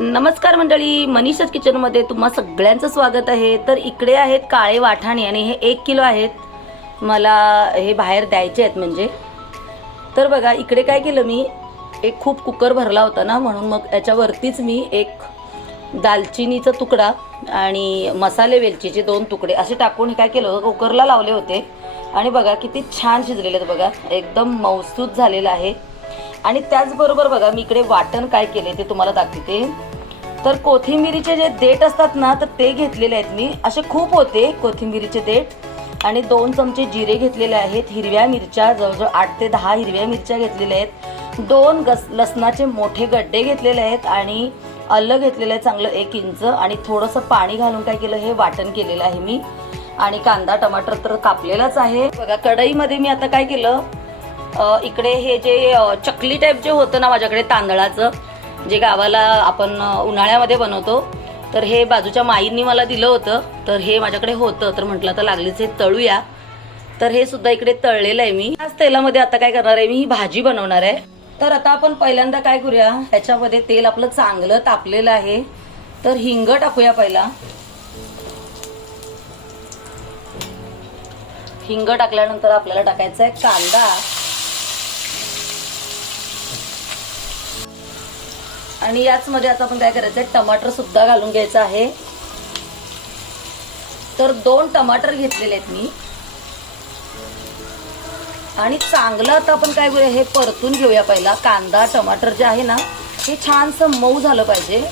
नमस्कार मंडळी मनीषाच किचनमध्ये तुम्हा सगळ्यांचं स्वागत आहे. तर इकडे आहेत काळे वाठाणे आणि हे एक किलो आहेत. मला हे बाहेर द्यायचे आहेत म्हणजे. तर बघा इकडे काय केलं मी? एक खूप कुकर भरला होता ना म्हणून मग याच्यावरतीच मी एक दालचिनीचा तुकडा आणि मसाले वेलचीचे दोन तुकडे असे टाकून हे काय केलं होतं? कुकरला लावले होते. आणि बघा किती छान शिजलेले आहेत बघा. एकदम मौसूद झालेलं आहे. आणि त्याचबरोबर बघा मी इकडे वाटण काय केले ते तुम्हाला दाखवते. तर कोथिंबिरीचे जे देठ असतात ना तर ते घेतलेले आहेत मी. असे खूप होते कोथिंबिरीचे देठ. आणि दोन चमचे जिरे घेतलेले आहेत हिरव्या मिरच्या जवळजवळ आठ ते दहा हिरव्या मिरच्या घेतलेल्या आहेत. दोन गस लसणाचे मोठे गड्डे घेतलेले आहेत आणि अल्लं घेतलेलं आहे चांगलं एक इंच. आणि थोडंसं पाणी घालून काय केलं हे वाटण केलेलं आहे मी. आणि कांदा टमाटर तर कापलेलाच आहे. बघा कढईमध्ये मी आता काय केलं इकडे हे जे चकली टाईप जे होतं ना माझ्याकडे तांदळाचं जे गावाला आपण उन्हाळ्यामध्ये बनवतो तर हे बाजूच्या माईंनी मला दिलं होतं तर हे माझ्याकडे होतं तर म्हटलं आता लागलीच हे तळूया. तर हे सुद्धा इकडे तळलेलं आहे मी. आज तेलामध्ये आता काय करणार आहे मी? ही भाजी बनवणार आहे. तर आता आपण पहिल्यांदा काय करूया? ह्याच्यामध्ये तेल आपलं चांगलं तापलेलं आहे. तर हिंग टाकूया पहिला. हिंग टाकल्यानंतर आपल्याला टाकायचा आहे कांदा. आणि याच मध्ये आता आपण काय करायचं आहे टमाटर सुद्धा घालून घ्यायचं आहे. तर दोन टमाटर घेतलेले आहेत मी. आणि चांगलं आता आपण काय करूया? हे परतून घेऊया पहिला. कांदा टमाटर जे आहे ना हे छानसं मऊ झालं पाहिजे.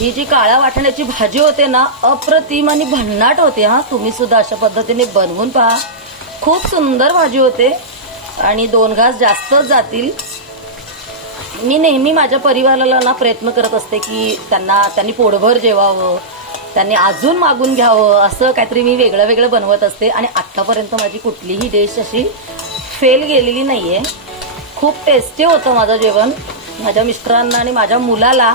ही जी काळ्या वाटण्याची भाजी होते ना अप्रतिम आणि भन्नाट होते हा. तुम्ही सुद्धा अशा पद्धतीने बनवून पहा. खूप सुंदर भाजी होते. आणि दोन घास जास्तच जातील. मी नेहमी माझ्या परिवाराला ना प्रयत्न करत असते की त्यांना त्यांनी पोटभर जेवावं त्यांनी अजून मागून घ्यावं असं काहीतरी मी वेगळं वेगळं बनवत असते. आणि आत्तापर्यंत माझी कुठलीही डिश अशी फेल गेलेली नाही आहे खूप टेस्टी होतं माझं जेवण. माझ्या मिस्टरांना आणि माझ्या मुलाला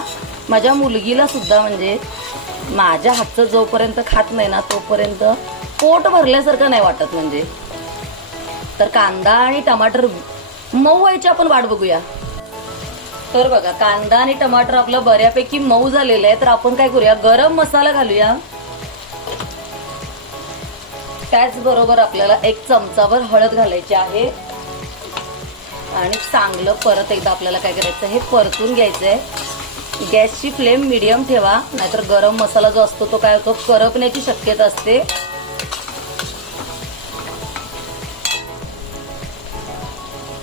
माझ्या मुलगीला सुद्धा म्हणजे माझ्या हातचं जोपर्यंत खात नाही ना तोपर्यंत पोट भरल्यासारखं नाही वाटत म्हणजे. तर कांदा आणि टमाटर मऊ व्हायची आपण वाट बघूया. तर बघा कांदा आणि टमाटर आपलं बऱ्यापैकी मऊ झालेलं आहे. तर आपण काय करूया गरम मसाला घालूया. त्याचबरोबर आपल्याला एक चमचाभर हळद घालायची आहे. आणि चांगलं परत एकदा आपल्याला काय करायचं हे परतून घ्यायचं आहे गॅसची फ्लेम मिडियम ठेवा नाहीतर गरम मसाला जो असतो तो काय होतो करपण्याची शक्यता असते.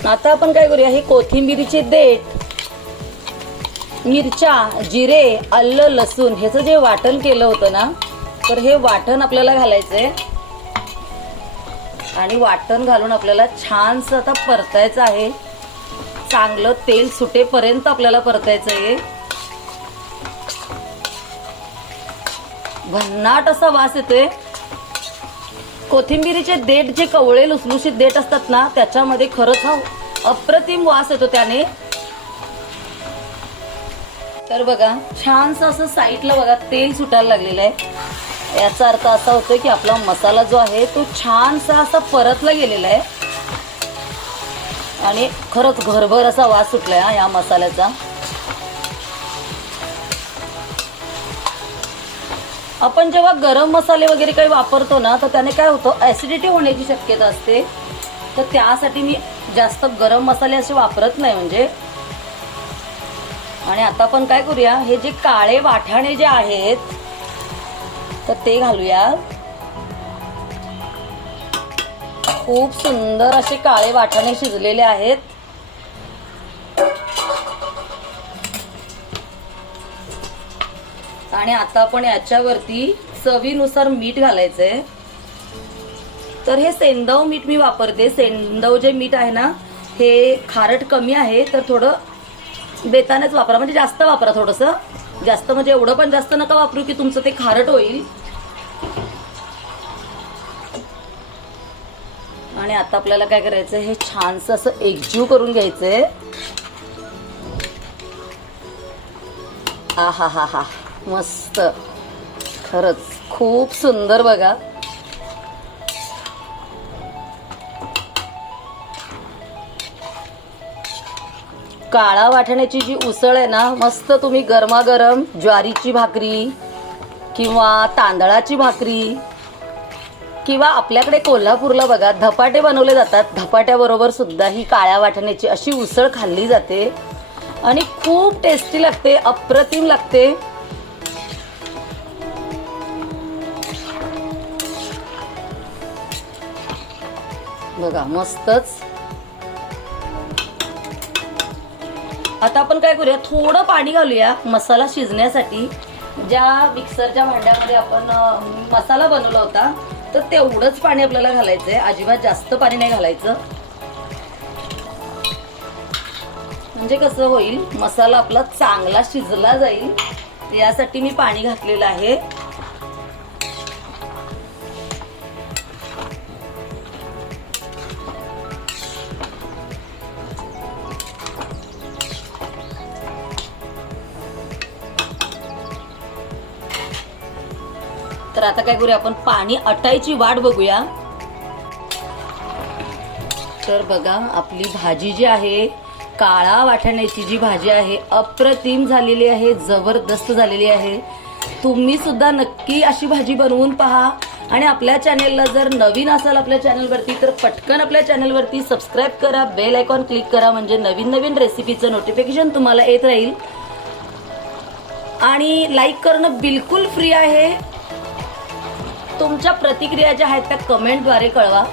आता आपण काय करूया हे कोथिंबिरीचे देठ मिरच्या जिरे आलं लसूण ह्याचं जे वाटण केलं होतं ना तर हे वाटण आपल्याला घालायचंय. आणि वाटण घालून आपल्याला छानसं आता परतायचं आहे. चांगलं तेल सुटेपर्यंत आपल्याला परतायचं आहे भन्नाट असा वास येतोय. कोथिंबिरीचे देठ जे कवळे लुसलुशीत देठ असतात ना त्याच्यामध्ये खरंच हा अप्रतिम वास येतो त्याने. तर बघा छानसं असं साईडला बघा तेल सुटायला लागलेलं आहे. याचा अर्थ असा होतो की आपला मसाला जो आहे तो छानसा असा परतला गेलेला आहे. आणि खरंच घरभर असा वास सुटलाय हा या मसाल्याचा. आपण जेव्हा गरम मसाले वगैरे काही वापरतो ना तर त्याने काय होतं ऍसिडिटी होण्याची शक्यता असते. तर त्यासाठी मी जास्त गरम मसाले असे वापरत नाही म्हणजे आणि आता आपण काय करूया हे जे काळे वाठाणे जे आहेत तर ते घालूया. खूप सुंदर असे काळे वाटाणे शिजलेले आहेत. आणि आता आपण याच्यावरती चवीनुसार मीठ घालायचंय. तर हे सेंदव मीठ मी वापरते. सेंदव जे मीठ आहे ना हे खारट कमी आहे तर थोडं बेतानेच वापरा. म्हणजे जास्त वापरा थोडंसं. जास्त म्हणजे एवढं पण जास्त नका वापरू की तुमचं ते खारट होईल. आणि आता आपल्याला काय करायचं हे छानसं असं एकजीव करून घ्यायचंय. आ हा हा हा मस्त. खरंच खूप सुंदर बघा. काळा वाटाण्याची जी उसळ आहे ना मस्त तुम्ही गरमागरम ज्वारीची भाकरी किंवा तांदळाची भाकरी किंवा आपल्याकडे कोल्हापूरला बघा धपाटे बनवले जातात. धपाट्याबरोबर सुद्धा ही काळ्या वाटाण्याची अशी उसळ खाल्ली जाते. आणि खूप टेस्टी लागते अप्रतिम लागते. बघा मस्तच. आता आपण काय करूया? थोडं पाणी घालूया मसाला शिजण्यासाठी. ज्या मिक्सरच्या भांड्यामध्ये आपण मसाला बनवला होता तर तेवढंच पाणी आपल्याला घालायचं आहे अजिबात जास्त पाणी नाही घालायचं. म्हणजे कसं होईल? मसाला आपला चांगला शिजला जाईल. यासाठी मी पाणी घातलेलं आहे. तर आता काय करूया आपण? पाणी अटायची वाट बघूया. तर बघा आपली भाजी जी आहे काळा वाटाण्याची जी भाजी आहे अप्रतिम झालेली आहे जबरदस्त झालेली आहे. तुम्ही सुद्धा नक्की अशी भाजी बनवून पहा. आणि आपल्या चॅनेलला जर नवीन असाल आपल्या चॅनलवरती तर पटकन आपल्या चॅनलवरती सबस्क्राईब करा बेल आयकॉन क्लिक करा म्हणजे नवीन नवीन रेसिपीचं नोटिफिकेशन तुम्हाला येत राहील. आणि लाईक करणं बिलकुल फ्री आहे. तुमच्या प्रतिक्रिया ज्या आहेत त्या कमेंटद्वारे कळवा.